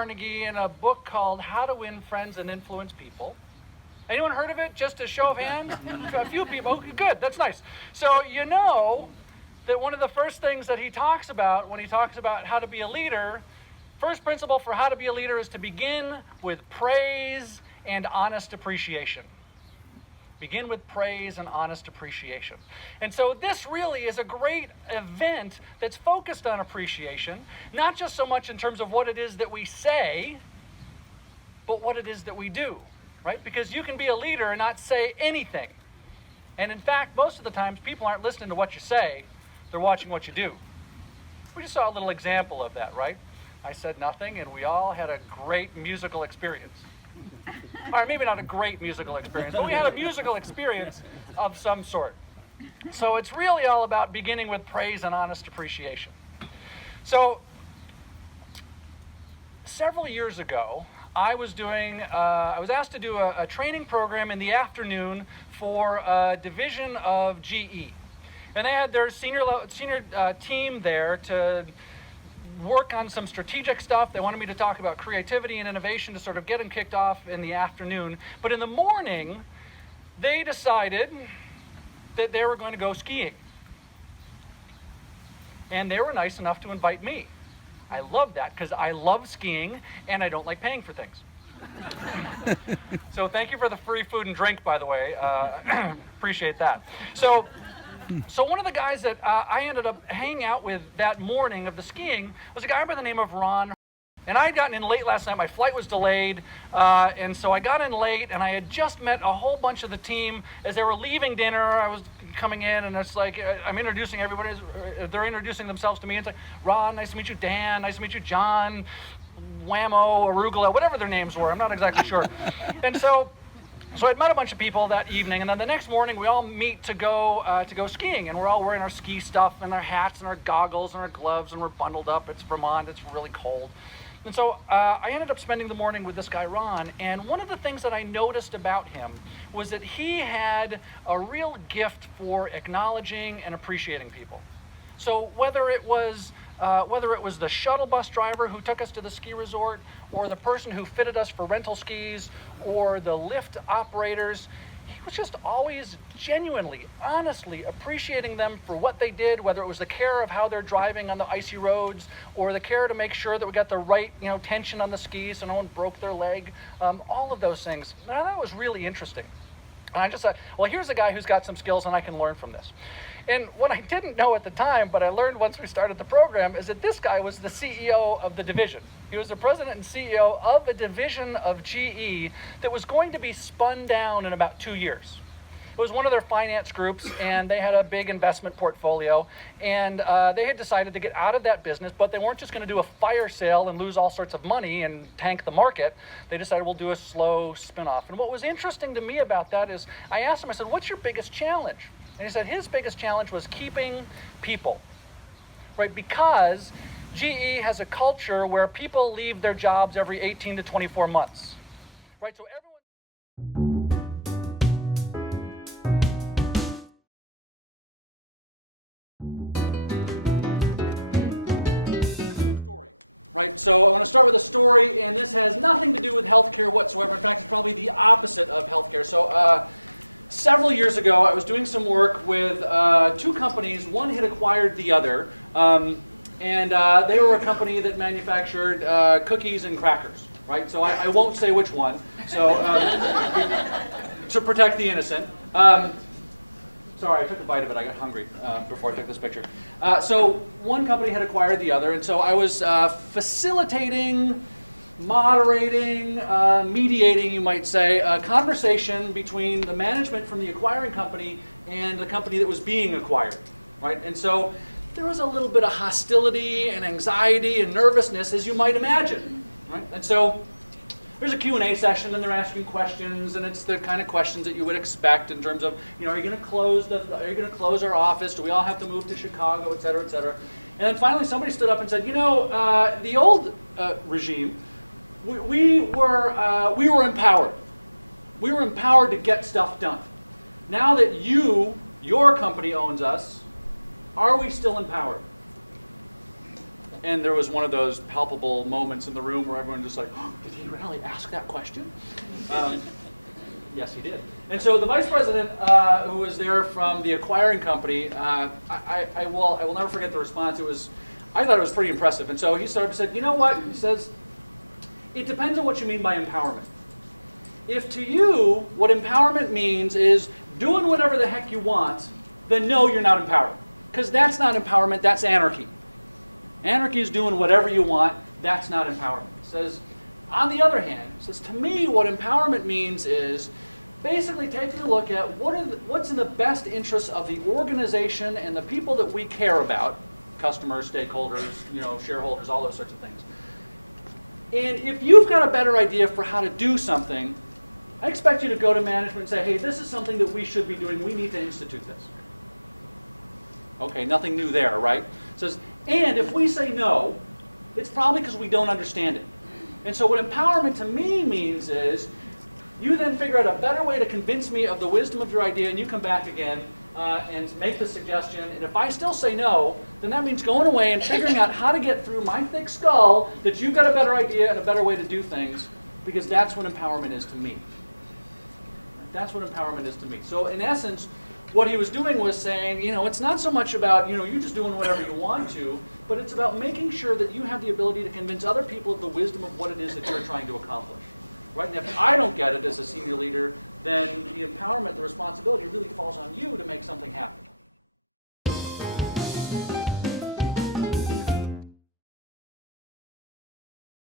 Carnegie in a book called How to Win Friends and Influence People. Anyone heard of it? Just a show of hands? A few people. Okay, good, that's nice. So you know that one of the first things that he talks about when he talks about how to be a leader, first principle for how to be a leader is to begin with praise and honest appreciation. Begin with praise and honest appreciation. And so this really is a great event that's focused on appreciation, not just so much in terms of what it is that we say, but what it is that we do, right? Because you can be a leader and not say anything. And in fact, most of the times, people aren't listening to what you say, they're watching what you do. We just saw a little example of that, right? I said nothing, and we all had a great musical experience. Or maybe not a great musical experience, but we had a musical experience of some sort. So it's really all about beginning with praise and honest appreciation. So several years ago, I was asked to do a training program in the afternoon for a division of GE. And they had their senior team there to work on some strategic stuff. They wanted me to talk about creativity and innovation to sort of get them kicked off in the afternoon. But in the morning, they decided that they were going to go skiing. And they were nice enough to invite me. I love that because I love skiing and I don't like paying for things. So thank you for the free food and drink, by the way. Appreciate that. So one of the guys that I ended up hanging out with that morning of the skiing was a guy by the name of Ron. And I had gotten in late last night. My flight was delayed. And so I got in late, and I had just met a whole bunch of the team. As they were leaving dinner, I was coming in, and it's like, I'm introducing everybody. They're introducing themselves to me. And it's like, Ron, nice to meet you. Dan, nice to meet you. John, Whammo, Arugula, whatever their names were. I'm not exactly sure. And so I'd met a bunch of people that evening, and then the next morning we all meet to go skiing, and we're all wearing our ski stuff and our hats and our goggles and our gloves, and we're bundled up. It's Vermont, it's really cold. And so I ended up spending the morning with this guy, Ron, and one of the things that I noticed about him was that he had a real gift for acknowledging and appreciating people. So whether it was the shuttle bus driver who took us to the ski resort, or the person who fitted us for rental skis, or the lift operators, he was just always genuinely, honestly appreciating them for what they did, whether it was the care of how they're driving on the icy roads, or the care to make sure that we got the right, tension on the skis so no one broke their leg, all of those things. Now, that was really interesting. And I just thought, well, here's a guy who's got some skills and I can learn from this. And what I didn't know at the time, but I learned once we started the program, is that this guy was the CEO of the division. He was the president and CEO of a division of GE that was going to be spun down in about 2 years. It was one of their finance groups, and they had a big investment portfolio, and they had decided to get out of that business, but they weren't just going to do a fire sale and lose all sorts of money and tank the market. They decided we'll do a slow spin-off. And what was interesting to me about that is I asked him, I said, what's your biggest challenge? And he said his biggest challenge was keeping people, right? Because GE has a culture where people leave their jobs every 18 to 24 months, right? So right, so I want to start with a story, and this has nothing to do with healthcare whatsoever. In fact, it's probably the opposite of healthcare. So several years ago, I was doing some work with two companies. One had acquired the other, and they were a company that manufactured cookies and crackers, right? So I won't say which one, so to protect the innocent. Sorry, I took a bite of it. I got hungry before I took this picture. So one company had acquired the other, and so I was facilitating, moderating, mediating, you might say, a conversation between the management from the acquiring company and the company that was being acquired, right? And so there was a little bit of hostility and anxiety and nervousness, as you might imagine, right? And so there's a Q&A session, and they're asking questions, and it's the kind of questions that you would expect in terms of, are you going to close our office? Do we all have to move to Chicago, et cetera, et cetera? And then finally somebody stood up and said, the old regime, we were empowered. We were empowered to get stuff done. Now that your company owns us, are we still empowered? And there was one of those palpable moments in the room where everyone just like, oh, did he really ask that question? Yes, he did. And so the vice president, who was there from the acquiring company, I will never forget the response. I thought it was pretty impressive. And so he started to say, you know what? He says, it depends on what you mean by empowerment. If to you, what empowerment means is doing whatever the heck you want, then no, you're not empowered. Because that's not empowerment, that's anarchy. Anarchy is doing whatever you want, that's not empowerment. It says, on the other hand, it says, to me, what empowerment means is basically taking a look at what's in the best interests of the organization and the people that we care about, customers, stakeholders, shareholders, all those sorts of things. And if you've got a better idea for how to do something, I expect you to go to management and say, hey, this is something that we should be doing. We need to institute this. Okay, nothing new there, right? It says, and if we say no, it's probably because we don't understand it. And so what empowerment to me means is you then figure out a better way to convince me of the wisdom of your idea, and you come back again and make the suggestion. And if I still say no, then that means going away and figuring out how to get through my thick skull that you've got a better idea and a better way to do things, because that's what empowerment is to me. That's what empowerment is to me. So in essence, what he was doing was saying, it's not so much about, you just doing whatever you want to, but it's about making sure that you have the ability to convince other people of the wisdom of what it is that you're trying to accomplish. Right? And if I don't get it as a senior leader, then the empowerment, the responsibility really falls on you to make something happen.